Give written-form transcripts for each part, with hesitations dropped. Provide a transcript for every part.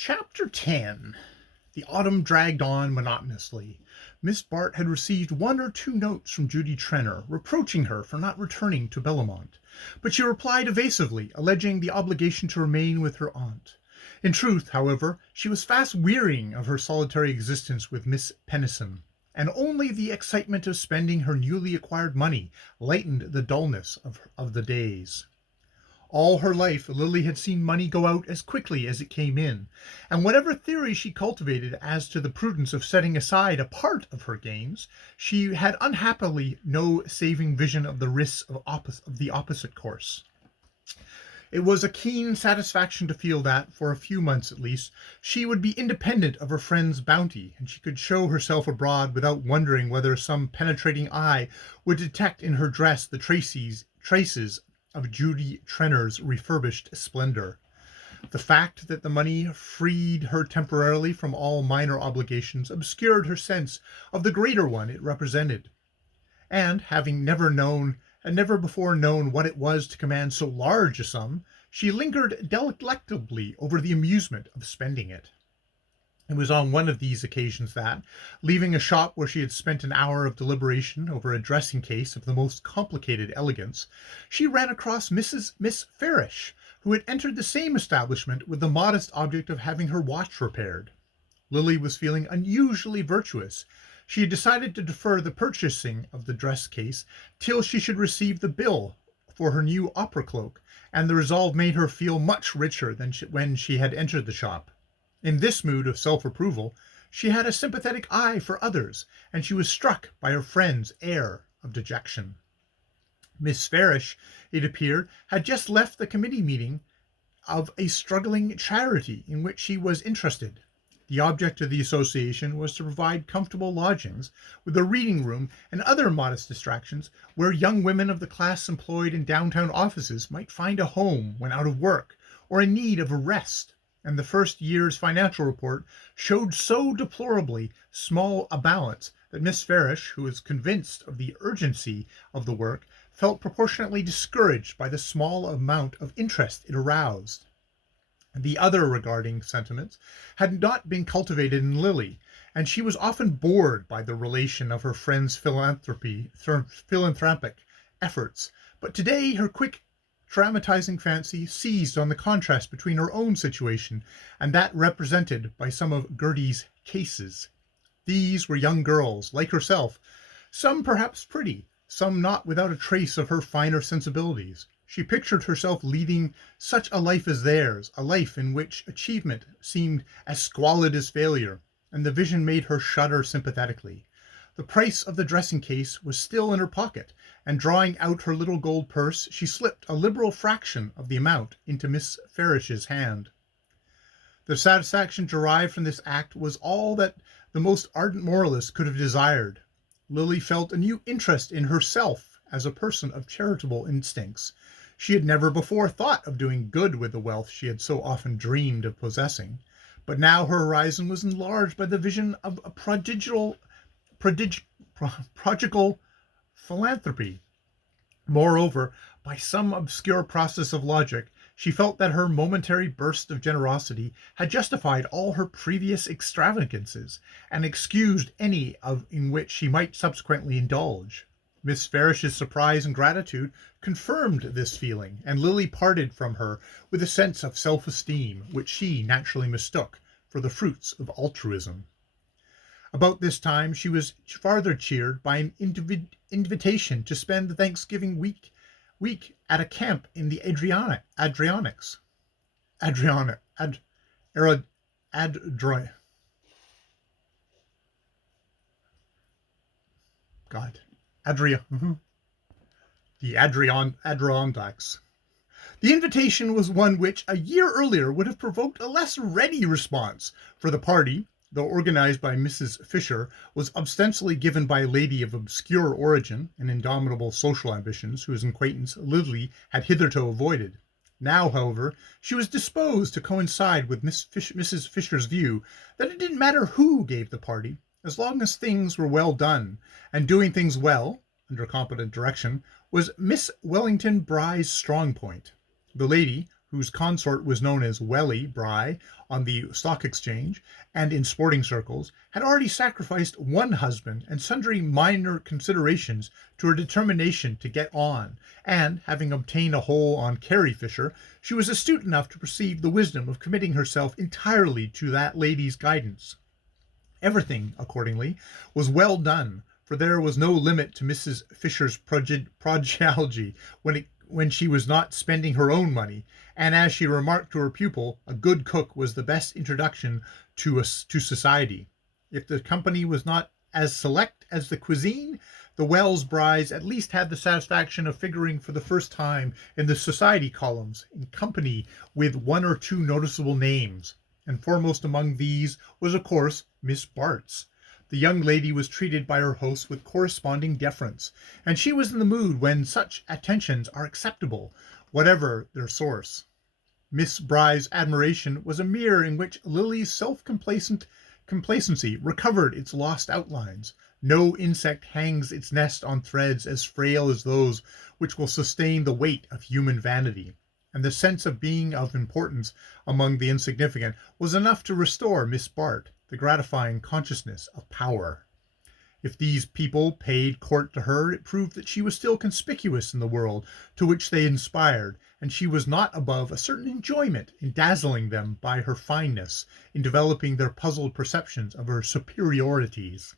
Chapter 10. The autumn dragged on monotonously. Miss Bart had received one or two notes from Judy Trenner, reproaching her for not returning to Bellamont, but she replied evasively, alleging the obligation to remain with her aunt. In truth, however, she was fast wearying of her solitary existence with Miss Pennison, and only the excitement of spending her newly acquired money lightened the dullness of the days. All her life Lily had seen money go out as quickly as it came in, and whatever theory she cultivated as to the prudence of setting aside a part of her gains, she had unhappily no saving vision of the risks of the opposite course. It was a keen satisfaction to feel that, for a few months at least, she would be independent of her friend's bounty, and she could show herself abroad without wondering whether some penetrating eye would detect in her dress the traces of Judy Trenner's refurbished splendor. The fact that the money freed her temporarily from all minor obligations obscured her sense of the greater one it represented, and having never before known what it was to command so large a sum, she lingered delectably over the amusement of spending it. It was on one of these occasions that, leaving a shop where she had spent an hour of deliberation over a dressing case of the most complicated elegance, she ran across Miss Farish, who had entered the same establishment with the modest object of having her watch repaired. Lily was feeling unusually virtuous. She had decided to defer the purchasing of the dress case till she should receive the bill for her new opera cloak, and the resolve made her feel much richer than when she had entered the shop. In this mood of self-approval, she had a sympathetic eye for others, and she was struck by her friend's air of dejection. Miss Farish, it appeared, had just left the committee meeting of a struggling charity in which she was interested. The object of the association was to provide comfortable lodgings, with a reading room and other modest distractions, where young women of the class employed in downtown offices might find a home when out of work or in need of a rest. And the first year's financial report showed so deplorably small a balance that Miss Farish, who was convinced of the urgency of the work, felt proportionately discouraged by the small amount of interest it aroused. The other regarding sentiments had not been cultivated in Lily, and she was often bored by the relation of her friend's philanthropic efforts. But today her quick dramatizing fancy seized on the contrast between her own situation and that represented by some of Gertie's cases. These were young girls, like herself, some perhaps pretty, some not without a trace of her finer sensibilities. She pictured herself leading such a life as theirs, a life in which achievement seemed as squalid as failure, and the vision made her shudder sympathetically. The price of the dressing case was still in her pocket, and drawing out her little gold purse, she slipped a liberal fraction of the amount into Miss Farish's hand. The satisfaction derived from this act was all that the most ardent moralist could have desired. Lily felt a new interest in herself as a person of charitable instincts. She had never before thought of doing good with the wealth she had so often dreamed of possessing, but now her horizon was enlarged by the vision of a prodigal philanthropy. Moreover, by some obscure process of logic, she felt that her momentary burst of generosity had justified all her previous extravagances, and excused any in which she might subsequently indulge. Miss Farish's surprise and gratitude confirmed this feeling, and Lily parted from her with a sense of self-esteem, which she naturally mistook for the fruits of altruism. About this time she was farther cheered by an invitation to spend the Thanksgiving week at a camp in the Adriatics. Adirondacks. The invitation was one which a year earlier would have provoked a less ready response, for the party, though organized by Mrs. Fisher, was ostensibly given by a lady of obscure origin and indomitable social ambitions, whose acquaintance Lily had hitherto avoided. Now, however, she was disposed to coincide with Mrs. Fisher's view that it didn't matter who gave the party, as long as things were well done, and doing things well, under competent direction, was Miss Wellington Bry's strong point. The lady, whose consort was known as Welly Bry on the stock exchange and in sporting circles, had already sacrificed one husband and sundry minor considerations to her determination to get on, and, having obtained a hold on Carrie Fisher, she was astute enough to perceive the wisdom of committing herself entirely to that lady's guidance. Everything, accordingly, was well done, for there was no limit to Mrs. Fisher's prodigality when she was not spending her own money, and as she remarked to her pupil, a good cook was the best introduction to society. If the company was not as select as the cuisine, the Wells Brys at least had the satisfaction of figuring for the first time in the society columns, in company with one or two noticeable names, and foremost among these was, of course, Miss Bart's. The young lady was treated by her host with corresponding deference, and she was in the mood when such attentions are acceptable, whatever their source. Miss Bry's admiration was a mirror in which Lily's complacency recovered its lost outlines. No insect hangs its nest on threads as frail as those which will sustain the weight of human vanity, and the sense of being of importance among the insignificant was enough to restore Miss Bart the gratifying consciousness of power. If these people paid court to her, it proved that she was still conspicuous in the world to which they inspired, and she was not above a certain enjoyment in dazzling them by her fineness, in developing their puzzled perceptions of her superiorities.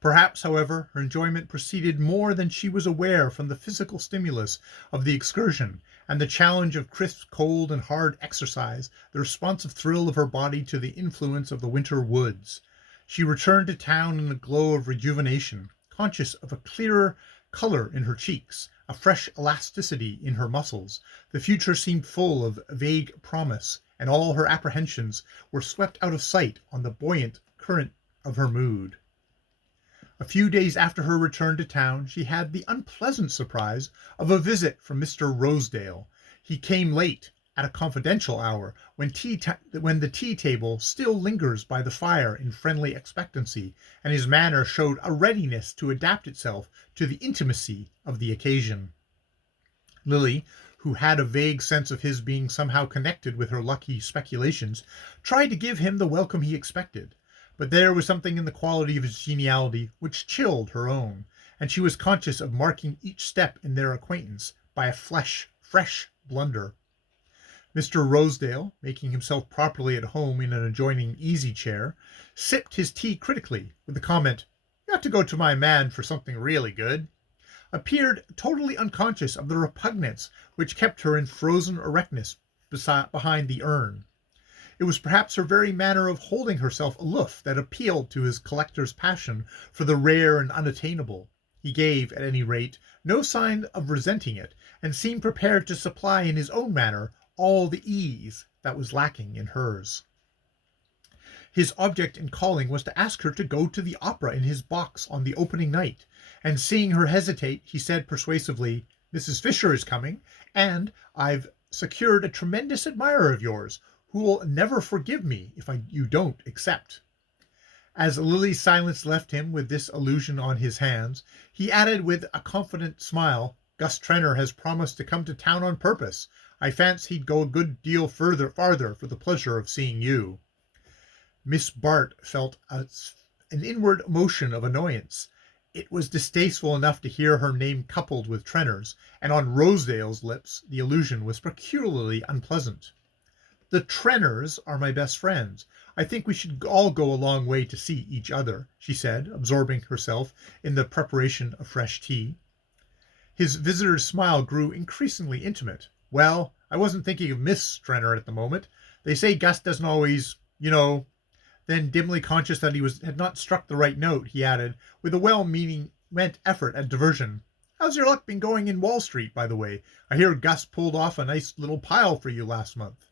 Perhaps, however, her enjoyment proceeded more than she was aware from the physical stimulus of the excursion, and the challenge of crisp, cold, and hard exercise, the responsive thrill of her body to the influence of the winter woods. She returned to town in a glow of rejuvenation, conscious of a clearer color in her cheeks, a fresh elasticity in her muscles. The future seemed full of vague promise, and all her apprehensions were swept out of sight on the buoyant current of her mood. A few days after her return to town, she had the unpleasant surprise of a visit from Mr. Rosedale. He came late, at a confidential hour, when the tea table still lingers by the fire in friendly expectancy, and his manner showed a readiness to adapt itself to the intimacy of the occasion. Lily, who had a vague sense of his being somehow connected with her lucky speculations, tried to give him the welcome he expected. But there was something in the quality of his geniality which chilled her own, and she was conscious of marking each step in their acquaintance by a fresh blunder. Mr. Rosedale, making himself properly at home in an adjoining easy-chair, sipped his tea critically, with the comment, "You ought to go to my man for something really good," appeared totally unconscious of the repugnance which kept her in frozen erectness behind the urn. It was perhaps her very manner of holding herself aloof that appealed to his collector's passion for the rare and unattainable. He gave, at any rate, no sign of resenting it, and seemed prepared to supply in his own manner all the ease that was lacking in hers. His object in calling was to ask her to go to the opera in his box on the opening night, and seeing her hesitate, he said persuasively, "Mrs. Fisher is coming, and I've secured a tremendous admirer of yours, who'll never forgive me if you don't accept." As Lily's silence left him with this illusion on his hands, he added with a confident smile, "Gus Trenor has promised to come to town on purpose. I fancy he'd go a good deal farther for the pleasure of seeing you." Miss Bart felt an inward motion of annoyance. It was distasteful enough to hear her name coupled with Trenor's, and on Rosedale's lips the allusion was peculiarly unpleasant. "The Trenors are my best friends. I think we should all go a long way to see each other," she said, absorbing herself in the preparation of fresh tea. His visitor's smile grew increasingly intimate. "Well, I wasn't thinking of Miss Trenor at the moment. They say Gus doesn't always, Then, dimly conscious that he had not struck the right note, he added, with a meant effort at diversion, "How's your luck been going in Wall Street, by the way? I hear Gus pulled off a nice little pile for you last month."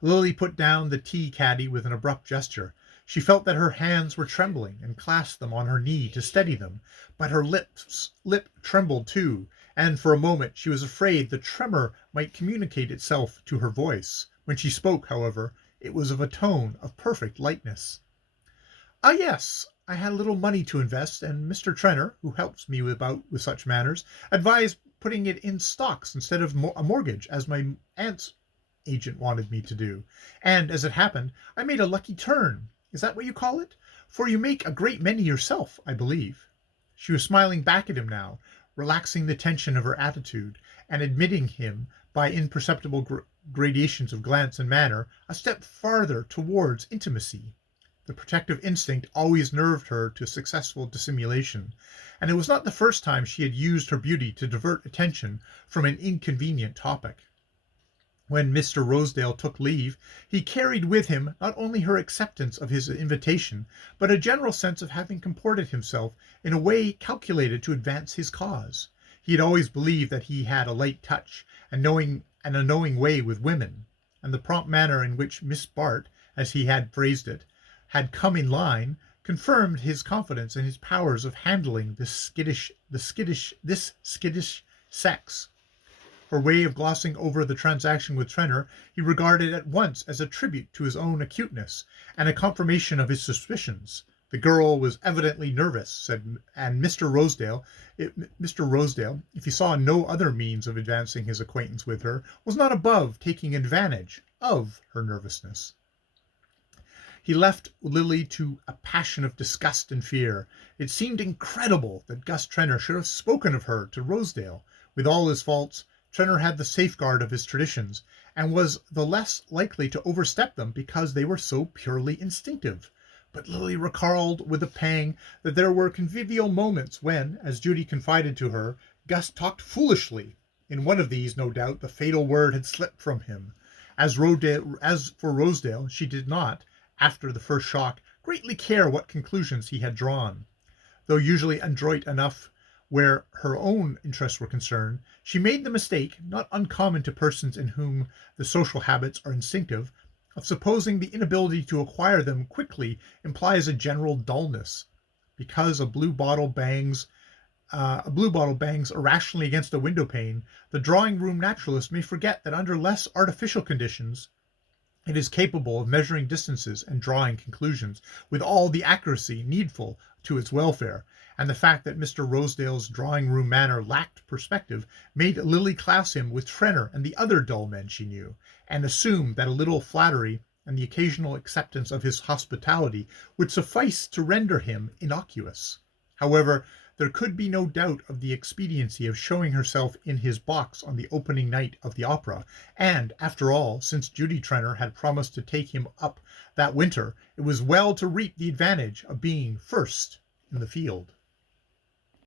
Lily put down the tea caddy with an abrupt gesture. She felt that her hands were trembling, and clasped them on her knee to steady them, but her lip trembled too, and for a moment she was afraid the tremor might communicate itself to her voice. When she spoke, however, it was of a tone of perfect lightness. "Ah, yes, I had a little money to invest, and Mr. Trenor, who helps me with such matters, advised putting it in stocks instead of a mortgage, as my aunt's agent wanted me to do. And, as it happened, I made a lucky turn. Is that what you call it? For you make a great many yourself, I believe." She was smiling back at him now, relaxing the tension of her attitude, and admitting him, by imperceptible gradations of glance and manner, a step farther towards intimacy. The protective instinct always nerved her to successful dissimulation, and it was not the first time she had used her beauty to divert attention from an inconvenient topic. When Mr. Rosedale took leave, he carried with him not only her acceptance of his invitation, but a general sense of having comported himself in a way calculated to advance his cause. He had always believed that he had a light touch and a knowing way with women, and the prompt manner in which Miss Bart, as he had phrased it, had come in line, confirmed his confidence in his powers of handling this skittish sex. Her way of glossing over the transaction with Trenor he regarded at once as a tribute to his own acuteness, and a confirmation of his suspicions. The girl was evidently nervous, and Mr. Rosedale, if he saw no other means of advancing his acquaintance with her, was not above taking advantage of her nervousness. He left Lily to a passion of disgust and fear. It seemed incredible that Gus Trenor should have spoken of her to Rosedale. With all his faults, Trenor had the safeguard of his traditions, and was the less likely to overstep them because they were so purely instinctive. But Lily recalled with a pang that there were convivial moments when, as Judy confided to her, Gus talked foolishly. In one of these, no doubt, the fatal word had slipped from him. As for Rosedale, she did not, after the first shock, greatly care what conclusions he had drawn. Though usually adroit enough where her own interests were concerned, she made the mistake, not uncommon to persons in whom the social habits are instinctive, of supposing the inability to acquire them quickly implies a general dullness. Because a blue bottle bangs irrationally against a window pane, the drawing-room naturalist may forget that under less artificial conditions it is capable of measuring distances and drawing conclusions with all the accuracy needful to its welfare, and the fact that Mr. Rosedale's drawing-room manner lacked perspective made Lily class him with Trenor and the other dull men she knew, and assume that a little flattery and the occasional acceptance of his hospitality would suffice to render him innocuous. However, there could be no doubt of the expediency of showing herself in his box on the opening night of the opera, and, after all, since Judy Trenor had promised to take him up that winter, it was well to reap the advantage of being first in the field.